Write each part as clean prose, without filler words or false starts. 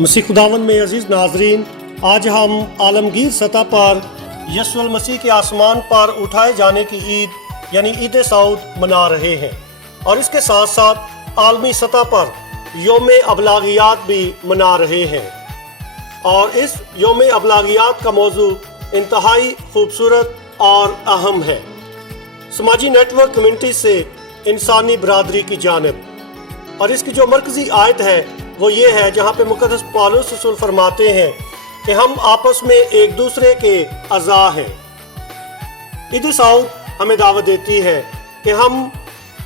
मसीह खुदावंद में अजीज नाजरीन, आज हम आलमगीर सतह पर यीशु मसीह के आसमान पर उठाए जाने की ईद यानी ईद सऊद मना रहे हैं और इसके साथ साथ आलमी सतह पर योम अबलागियात भी मना रहे हैं। और इस योम अबलागियात का मौजू इंतहाई खूबसूरत और अहम है। समाजी नेटवर्क कम्युनिटी से इंसानी बरादरी की जानिब, और इसकी जो मरकजी आयत है वो ये है जहाँ पे मुक़द्दस पौलुस रसूल फरमाते हैं कि हम आपस में एक दूसरे के अज़ा हैं। ईद सऊद हमें दावत देती है कि हम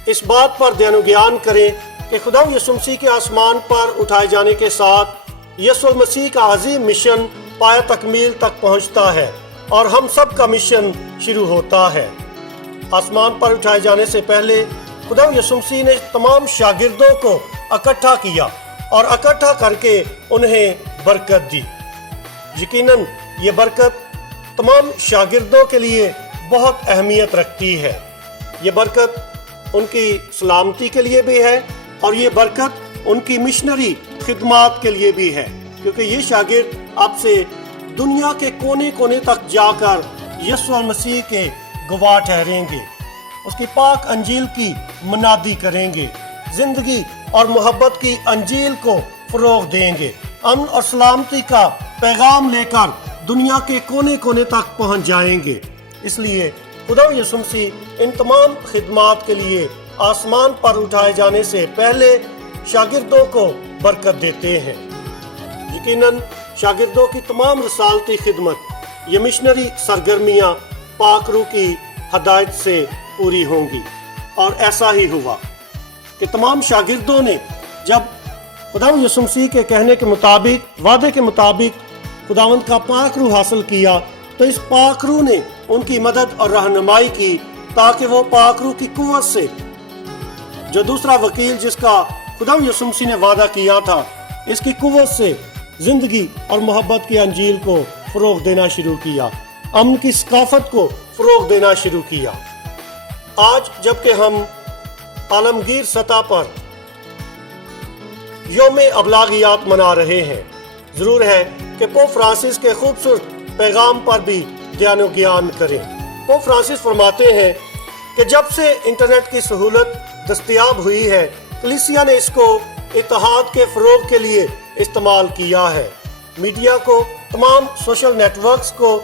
इस बात पर ध्यान ज्ञान करें कि खुदा यीशु मसीह के आसमान पर उठाए जाने के साथ यीशु मसीह का अजीम मिशन पाया तकमील तक पहुँचता है और हम सब का मिशन शुरू होता है। आसमान पर उठाए जाने से पहले खुदा यीशु मसीह ने तमाम शागिर्दों को इकट्ठा किया और इकट्ठा करके उन्हें बरकत दी। यकीनन ये बरकत तमाम शागिर्दों के लिए बहुत अहमियत रखती है। ये बरकत उनकी सलामती के लिए भी है और ये बरकत उनकी मिशनरी खिदमात के लिए भी है, क्योंकि ये शागिर्द अब से दुनिया के कोने कोने तक जाकर यीशु मसीह के गवाह ठहरेंगे, उसकी पाक अंजील की मनादी करेंगे, जिंदगी और मोहब्बत की अंजील को फरोग देंगे, अमन और सलामती का पैगाम लेकर दुनिया के कोने कोने तक पहुंच जाएंगे। इसलिए खुदा यीशु मसीह इन तमाम खिदमात के लिए आसमान पर उठाए जाने से पहले शागिर्दों को बरकत देते हैं। यकीनन शागिर्दों की तमाम रसालती खिदमत, ये मिशनरी सरगर्मियाँ पाक रूह की हदायत से पूरी होंगी। और ऐसा ही हुआ कि तमाम शागिर्दों ने जब खुदा यीशु मसीह के कहने के मुताबिक, वादे के मुताबिक खुदावंद का पाक रूह हासिल किया, तो इस पाक रूह ने उनकी मदद और रहनुमाई की ताकि वो पाक रूह की कुव्वत से जो दूसरा वकील जिसका खुदा यीशु मसीह ने वादा किया था, इसकी कुव्वत से जिंदगी और मोहब्बत की अंजील को फरोग देना शुरू किया, अमन की सकाफत को फरोग देना शुरू किया। आज जबकि हम आलमगीर सतह पर योम अबलागियात मना रहे हैं, जरूर है कि पोप फ्रांसिस के खूबसूरत पैगाम पर भी ध्यान ज्ञान करें। पोप फ्रांसिस फरमाते हैं कि जब से इंटरनेट की सहूलत दस्तयाब हुई है, कलीसिया ने इसको इत्तेहाद के फरोग के लिए इस्तेमाल किया है। मीडिया को, तमाम सोशल नेटवर्क्स को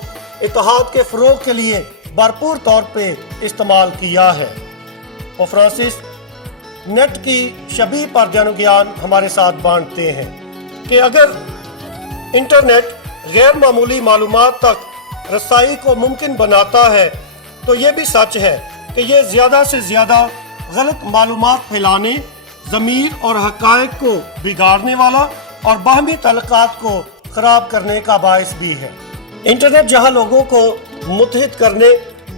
इत्तेहाद के फरोग के लिए भरपूर तौर पे इस्तेमाल किया है। पोप फ्रांसिस नेट की शबीह पर ध्यान ज्ञान हमारे साथ बांटते हैं कि अगर इंटरनेट गैर मामूली मालूमात तक रसाई को मुमकिन बनाता है, तो ये भी सच है कि ये ज़्यादा से ज़्यादा गलत मालूमात फैलाने, ज़मीर और हक़ाइक़ को बिगाड़ने वाला और बाहमी तल्लुकात को ख़राब करने का बायस भी है। इंटरनेट जहाँ लोगों को मुत्तहिद करने,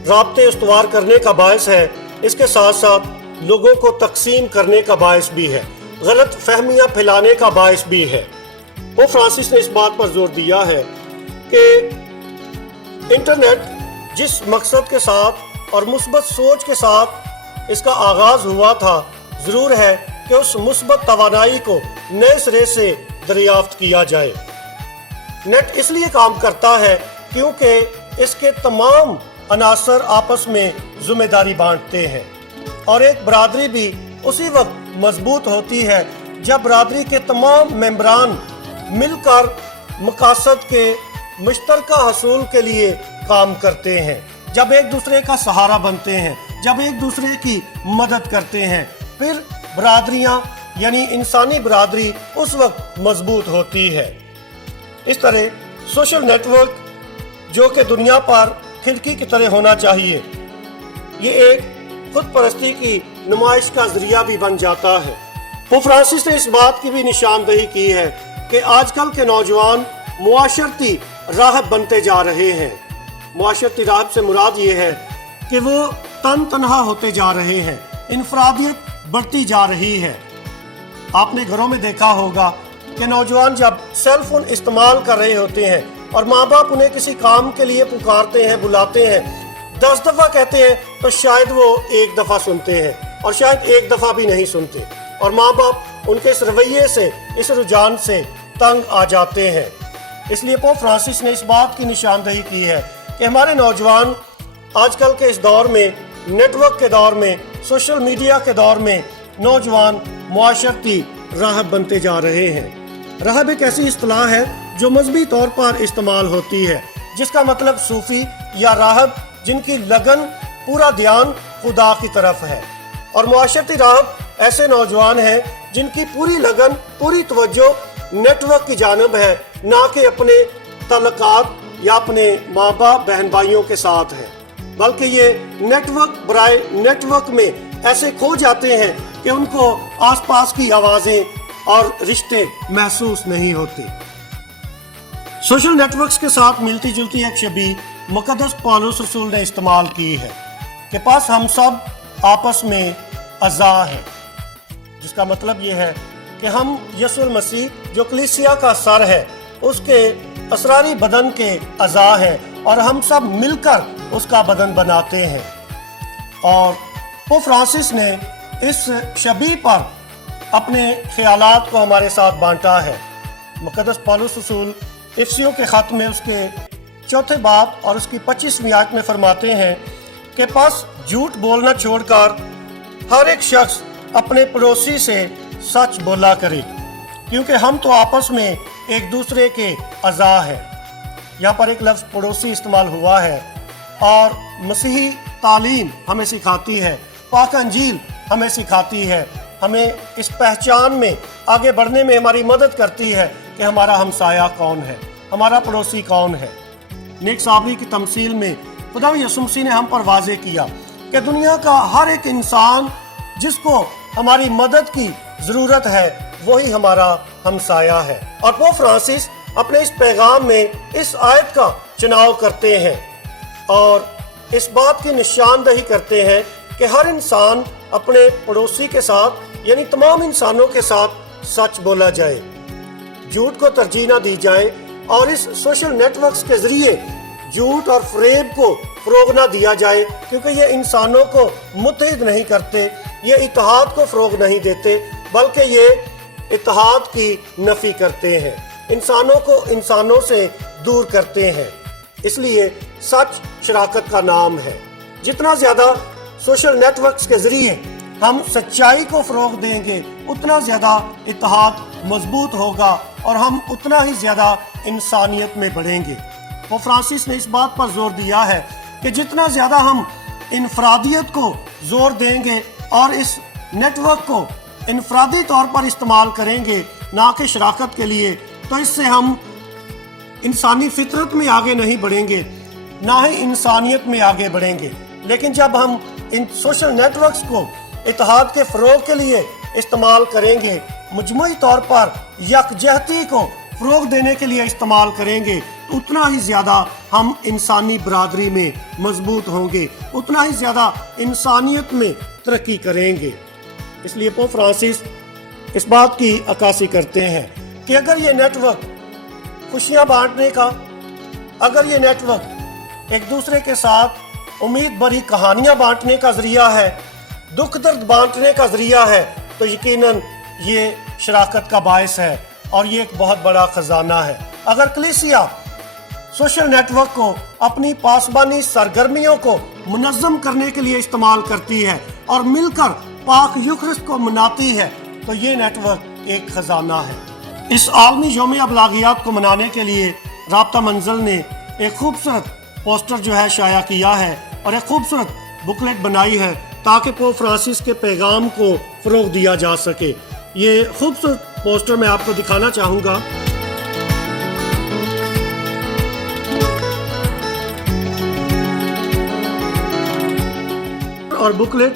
राब्ते इस्तवार करने का बायस है, इसके साथ साथ लोगों को तकसीम करने का बायस भी है, गलत फहमियाँ फैलाने का बायस भी है। पोप फ्रांसिस ने इस बात पर जोर दिया है कि इंटरनेट जिस मकसद के साथ और मुस्बत सोच के साथ इसका आगाज़ हुआ था, ज़रूर है कि उस मुस्बत तवानाई को नए सिरे से दरियाफ्त किया जाए। नेट इसलिए काम करता है क्योंकि इसके तमाम अनासर आपस में जिम्मेदारी बांटते हैं और एक बरादरी भी उसी वक्त मजबूत होती है जब बरादरी के तमाम मेंबरान मिलकर मकासद के मुश्तरका हसूल के लिए काम करते हैं, जब एक दूसरे का सहारा बनते हैं, जब एक दूसरे की मदद करते हैं, फिर बरादरियाँ यानी इंसानी बरादरी उस वक्त मजबूत होती है। इस तरह सोशल नेटवर्क जो कि दुनिया पर खिड़की की तरह होना चाहिए, ये एक खुद परस्ती की नुमाइश का जरिया भी बन जाता है। पोप फ्रांसिस ने इस बात की भी निशानदही की है कि आजकल के नौजवान मुआशरती राहब बनते जा रहे हैं। मुआशरती राहब से मुराद ये है कि वो तन्हा होते जा रहे हैं, इनफरादियत बढ़ती जा रही है। आपने घरों में देखा होगा कि नौजवान जब सेल फोन इस्तेमाल कर रहे होते हैं और माँ बाप उन्हें किसी काम के लिए पुकारते हैं, बुलाते हैं, 10 दफ़ा कहते हैं तो शायद वो 1 दफ़ा सुनते हैं और शायद 1 दफ़ा भी नहीं सुनते। और माँ बाप उनके इस रवैये से, इस रुझान से तंग आ जाते हैं। इसलिए पोप फ्रांसिस ने इस बात की निशानदही की है कि हमारे नौजवान आजकल के इस दौर में, नेटवर्क के दौर में, सोशल मीडिया के दौर में, नौजवान मुआशरती राहब बनते जा रहे हैं। राहब एक ऐसी इस्तिलाह है जो मजहबी तौर पर इस्तेमाल होती है, जिसका मतलब सूफी या राहब जिनकी लगन, पूरा ध्यान खुदा की तरफ है। और मुआशरती राहब ऐसे नौजवान हैं जिनकी पूरी लगन, पूरी तवज्जो नेटवर्क की जानब है, ना कि अपने तल्लुकात या अपने माँ बाप बहन भाइयों के साथ है, बल्कि ये नेटवर्क बराए नेटवर्क में ऐसे खो जाते हैं कि उनको आसपास की आवाज़ें और रिश्ते महसूस नहीं होते। सोशल नेटवर्क्स के साथ मिलती जुलती एक शबीह मुक़द्दस पौलुस रसूल ने इस्तेमाल की है कि पास हम सब आपस में अज़ा हैं, जिसका मतलब ये है कि हम यीशु मसीह जो कलीसिया का सर है उसके असरारी बदन के अज़ा हैं और हम सब मिलकर उसका बदन बनाते हैं। और पोप फ्रांसिस ने इस शबीह पर अपने ख्यालात को हमारे साथ बांटा है। मुक़द्दस पौलुस रसूल इफिसियों के ख़त में उसके 4 बाब और उसकी 25वीं आयत में फरमाते हैं कि बस झूठ बोलना छोड़कर हर एक शख्स अपने पड़ोसी से सच बोला करे, क्योंकि हम तो आपस में एक दूसरे के अज़ा हैं। यहाँ पर एक लफ्ज़ पड़ोसी इस्तेमाल हुआ है और मसीही तालीम हमें सिखाती है, पाक अंजील हमें सिखाती है, हमें इस पहचान में आगे बढ़ने में हमारी मदद करती है कि हमारा हमसाया कौन है, हमारा पड़ोसी कौन है। नेक साबरी की तमसील में खुदा यीशु मसीह ने हम पर वाज़े किया कि दुनिया का हर एक इंसान जिसको हमारी मदद की ज़रूरत है वही हमारा हमसाया है। और पोप फ्रांसिस अपने इस पैगाम में इस आयत का चुनाव करते हैं और इस बात की निशानदही करते हैं कि हर इंसान अपने पड़ोसी के साथ यानी तमाम इंसानों के साथ सच बोला जाए, झूठ को तरजीह ना दी जाए और इस सोशल नेटवर्क्स के ज़रिए झूठ और फ़रेब को फ़रोग़ ना दिया जाए, क्योंकि ये इंसानों को मुत्तहिद नहीं करते, ये इत्तेहाद को फ़रोग़ नहीं देते, बल्कि ये इत्तेहाद की नफ़ी करते हैं, इंसानों को इंसानों से दूर करते हैं। इसलिए सच शराकत का नाम है। जितना ज़्यादा सोशल नेटवर्क्स के ज़रिए हम सच्चाई को फ़रोग़ देंगे उतना ज़्यादा इत्तेहाद मजबूत होगा और हम उतना ही ज़्यादा इंसानियत में बढ़ेंगे। वो फ्रांसिस ने इस बात पर जोर दिया है कि जितना ज़्यादा हम इनफरादियत को जोर देंगे और इस नेटवर्क को इनफरादी तौर पर इस्तेमाल करेंगे ना कि शराकत के लिए, तो इससे हम इंसानी फितरत में आगे नहीं बढ़ेंगे, ना ही इंसानियत में आगे बढ़ेंगे। लेकिन जब हम इन सोशल नेटवर्क्स को इत्तेहाद के फ़रोग़ के लिए इस्तेमाल करेंगे, मजमूई तौर पर यकजहती को फ़रोग़ देने के लिए इस्तेमाल करेंगे, उतना ही ज़्यादा हम इंसानी बरादरी में मजबूत होंगे, उतना ही ज़्यादा इंसानियत में तरक्की करेंगे। इसलिए पोप फ्रांसिस इस बात की अक्कासी करते हैं कि अगर ये नेटवर्क खुशियाँ बांटने का, अगर ये नेटवर्क एक दूसरे के साथ उम्मीद भरी कहानियाँ बांटने का ज़रिया है, दुख दर्द बांटने का ज़रिया है, तो यकीनन ये शराकत का बायस है और ये एक बहुत बड़ा ख़जाना है। अगर कलीसिया सोशल नेटवर्क को अपनी पासबानी सरगर्मियों को मुनज़्ज़म करने के लिए इस्तेमाल करती है और मिलकर पाक यूखरिस्त को मनाती है, तो ये नेटवर्क एक ख़जाना है। इस आलमी यौम अबलागियात को मनाने के लिए राब्ता मंजिल ने एक खूबसूरत पोस्टर जो है शाया किया है और एक खूबसूरत बुकलेट बनाई है ताकि पोप फ्रांसिस के पैगाम को फ़रोग़ दिया जा सके। ये खूबसूरत पोस्टर मैं आपको दिखाना चाहूँगा। और बुकलेट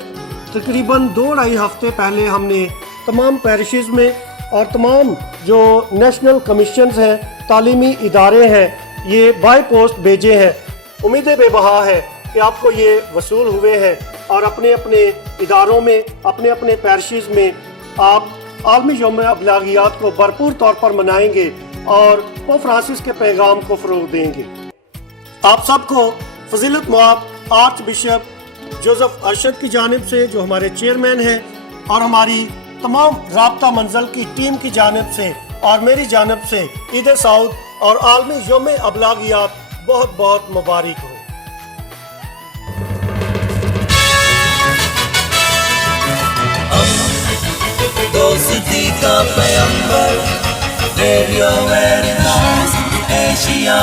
तकरीबन 2-2.5 हफ्ते पहले हमने तमाम पैरिशेस में और तमाम जो नेशनल कमीशंस हैं, तालीमी इदारे हैं, ये बाय पोस्ट भेजे हैं। उम्मीदें बेबहा है कि आपको ये वसूल हुए हैं और अपने अपने इदारों में, अपने अपने पैरिशेस में आप आलमी यौम अबलागियात को भरपूर तौर पर मनाएंगे और पोप फ्रांसिस के पैगाम को फ़रोग़ देंगे। आप सबको फजीलत Moab arch bishop Joseph Arshad की जानिब से, जो हमारे चेयरमैन हैं, और हमारी तमाम राब्ता मंजिल की टीम की जानिब से اور میری جانب سے عید سعود اور عالمی یوم ابلاغیات بہت بہت مبارک ہو۔ دوستی کا پیغمبر ریڈیو ایشیا